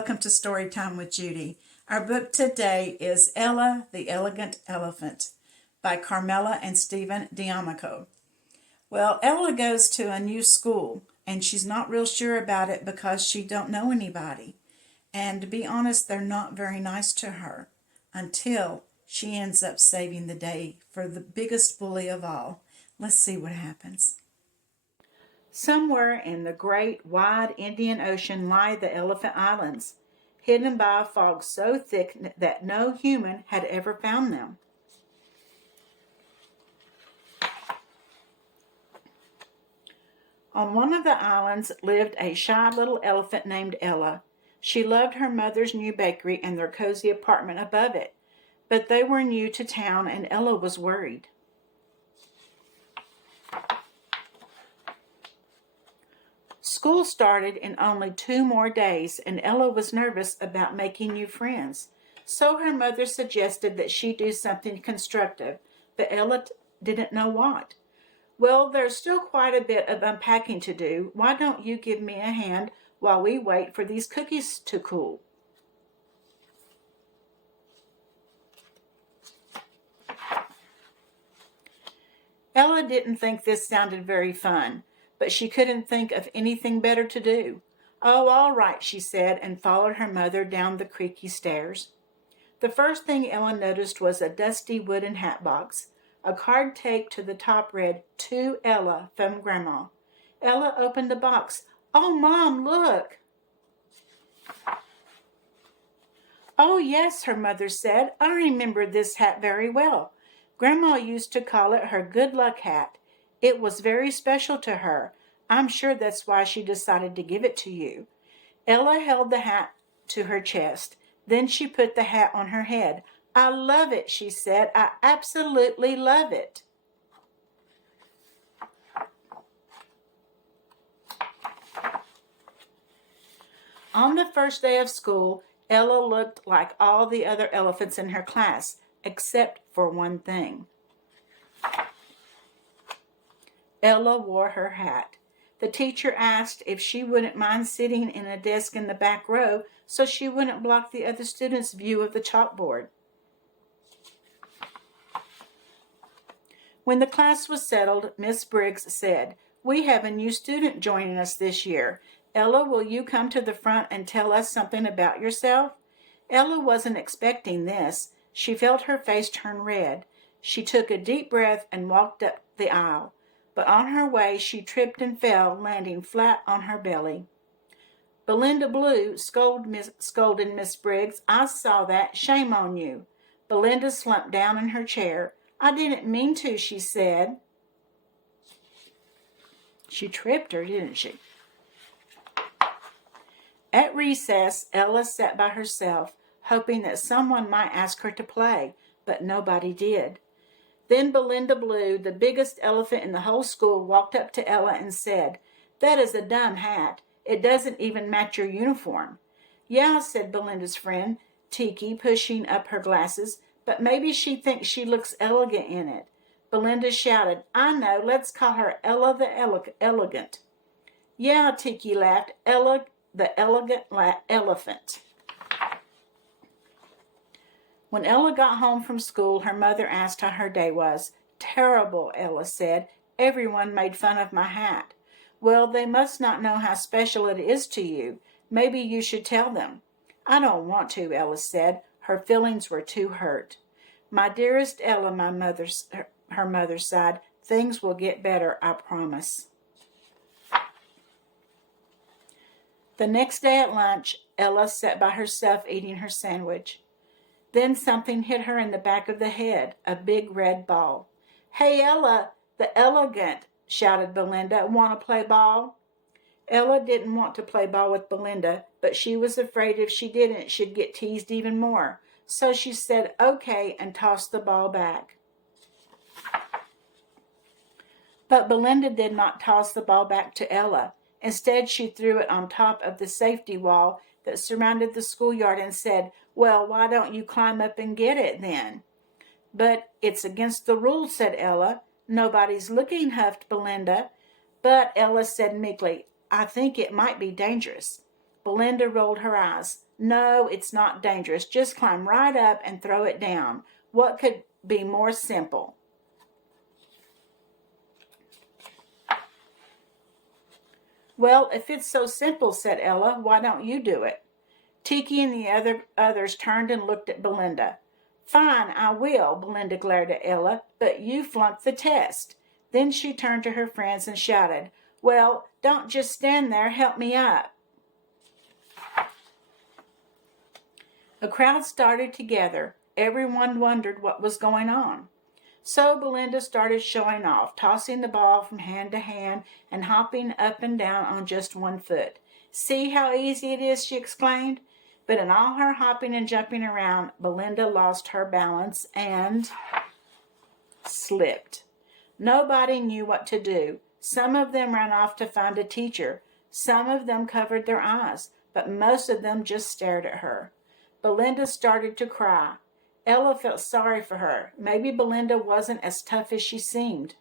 welcome to Storytime with Judy. Our book today is Ella, the Elegant Elephant by Carmela and Stephen D'Amico. Well, Ella goes to a new school and she's not real sure about it because she don't know anybody. And to be honest, they're not very nice to her until she ends up saving the day for the biggest bully of all. Let's see what happens. Somewhere in the great, wide Indian Ocean lie the Elephant Islands, hidden by a fog so thick that no human had ever found them. On one of the islands lived a shy little elephant named Ella. She loved her mother's new bakery and their cozy apartment above it, but they were new to town and Ella was worried. School started in only 2 more days, and Ella was nervous about making new friends. So her mother suggested that she do something constructive, but Ella didn't know what. Well, there's still quite a bit of unpacking to do. Why don't you give me a hand while we wait for these cookies to cool? Ella didn't think this sounded very fun, but she couldn't think of anything better to do. "Oh, all right," she said, and followed her mother down the creaky stairs. The first thing Ella noticed was a dusty wooden hat box. A card taped to the top read, "To Ella from Grandma." Ella opened the box. "Oh, Mom, look!" "Oh, yes," her mother said. "I remember this hat very well. Grandma used to call it her good luck hat. It was very special to her. I'm sure that's why she decided to give it to you." Ella held the hat to her chest. Then she put the hat on her head. "I love it," she said. "I absolutely love it." On the first day of school, Ella looked like all the other elephants in her class, except for one thing. Ella wore her hat. The teacher asked if she wouldn't mind sitting in a desk in the back row so she wouldn't block the other students' view of the chalkboard. When the class was settled, Miss Briggs said, "We have a new student joining us this year. Ella, will you come to the front and tell us something about yourself?" Ella wasn't expecting this. She felt her face turn red. She took a deep breath and walked up the aisle. But on her way, she tripped and fell, landing flat on her belly. "Belinda Blue," scolded Miss Briggs. "I saw that. Shame on you." Belinda slumped down in her chair. "I didn't mean to," she said. She tripped her, didn't she? At recess, Ella sat by herself, hoping that someone might ask her to play, but nobody did. Then Belinda Blue, the biggest elephant in the whole school, walked up to Ella and said, "That is a dumb hat. It doesn't even match your uniform." "Yeah," said Belinda's friend, Tiki, pushing up her glasses, "but maybe she thinks she looks elegant in it." Belinda shouted, "I know, let's call her Ella the Elegant." "Yeah," Tiki laughed, "Ella the Elegant Elephant." When Ella got home from school, her mother asked how her day was. "Terrible," Ella said. "Everyone made fun of my hat." "Well, they must not know how special it is to you. Maybe you should tell them." "I don't want to," Ella said. Her feelings were too hurt. "My dearest Ella," her mother sighed, "things will get better, I promise." The next day at lunch, Ella sat by herself eating her sandwich. Then something hit her in the back of the head, a big red ball. "Hey, Ella, the Elegant," shouted Belinda. "Want to play ball?" Ella didn't want to play ball with Belinda, but she was afraid if she didn't, she'd get teased even more. So she said, "Okay," and tossed the ball back. But Belinda did not toss the ball back to Ella. Instead, she threw it on top of the safety wall that surrounded the schoolyard and said, "Well, why don't you climb up and get it then?" "But it's against the rules," said Ella. "Nobody's looking," huffed Belinda. "But," Ella said meekly, "I think it might be dangerous." Belinda rolled her eyes. No, it's not dangerous. Just climb right up and throw it down. What could be more simple? Well, if it's so simple, said Ella, why don't you do it? Tiki and the others turned and looked at Belinda. Fine, I will, Belinda glared at Ella, but you flunked the test. Then she turned to her friends and shouted, Well, don't just stand there, help me up. A crowd started together. Everyone wondered what was going on. So Belinda started showing off, tossing the ball from hand to hand and hopping up and down on just one foot. See how easy it is, she exclaimed. But in all her hopping and jumping around, Belinda lost her balance and slipped. Nobody knew what to do. Some of them ran off to find a teacher. Some of them covered their eyes, but most of them just stared at her. Belinda started to cry. Ella felt sorry for her. Maybe Belinda wasn't as tough as she seemed.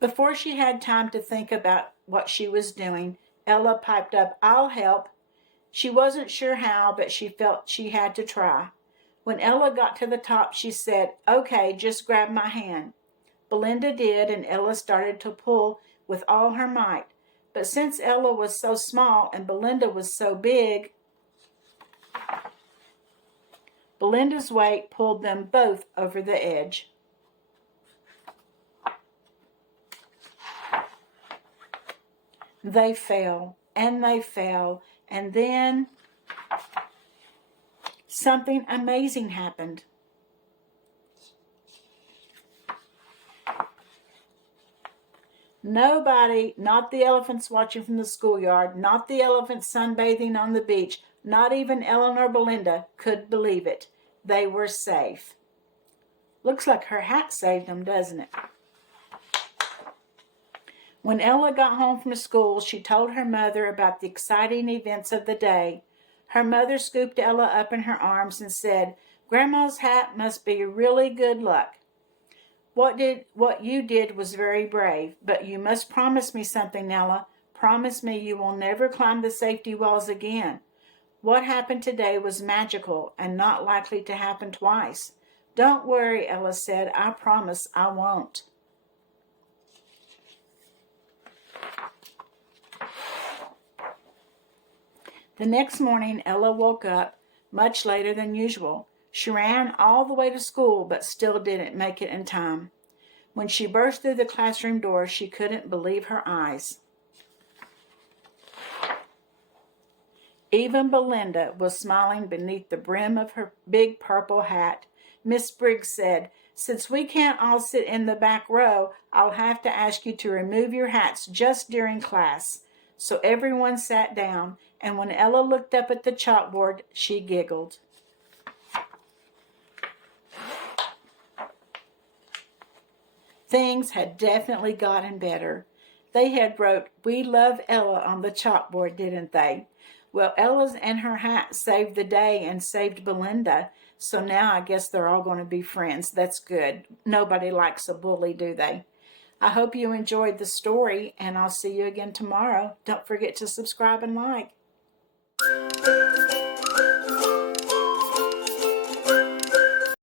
Before she had time to think about what she was doing, Ella piped up, I'll help. She wasn't sure how, but she felt she had to try. When Ella got to the top, she said, Okay, just grab my hand. Belinda did, and Ella started to pull with all her might. But since Ella was so small and Belinda was so big, Belinda's weight pulled them both over the edge. They fell, and then something amazing happened. Nobody, not the elephants watching from the schoolyard, not the elephants sunbathing on the beach, not even Ellen or Belinda could believe it. They were safe. Looks like her hat saved them, doesn't it? When Ella got home from school, she told her mother about the exciting events of the day. Her mother scooped Ella up in her arms and said, Grandma's hat must be really good luck. What you did was very brave, but you must promise me something, Ella. Promise me you will never climb the safety walls again. What happened today was magical and not likely to happen twice. Don't worry, Ella said. I promise I won't. The next morning, Ella woke up much later than usual. She ran all the way to school, but still didn't make it in time. When she burst through the classroom door, she couldn't believe her eyes. Even Belinda was smiling beneath the brim of her big purple hat. Miss Briggs said, Since we can't all sit in the back row, I'll have to ask you to remove your hats just during class. So everyone sat down, and when Ella looked up at the chalkboard, she giggled. Things had definitely gotten better. They had wrote, We love Ella on the chalkboard, didn't they? Well, Ella's and her hat saved the day and saved Belinda, so now I guess they're all going to be friends. That's good. Nobody likes a bully, do they? I hope you enjoyed the story, and I'll see you again tomorrow. Don't forget to subscribe and like.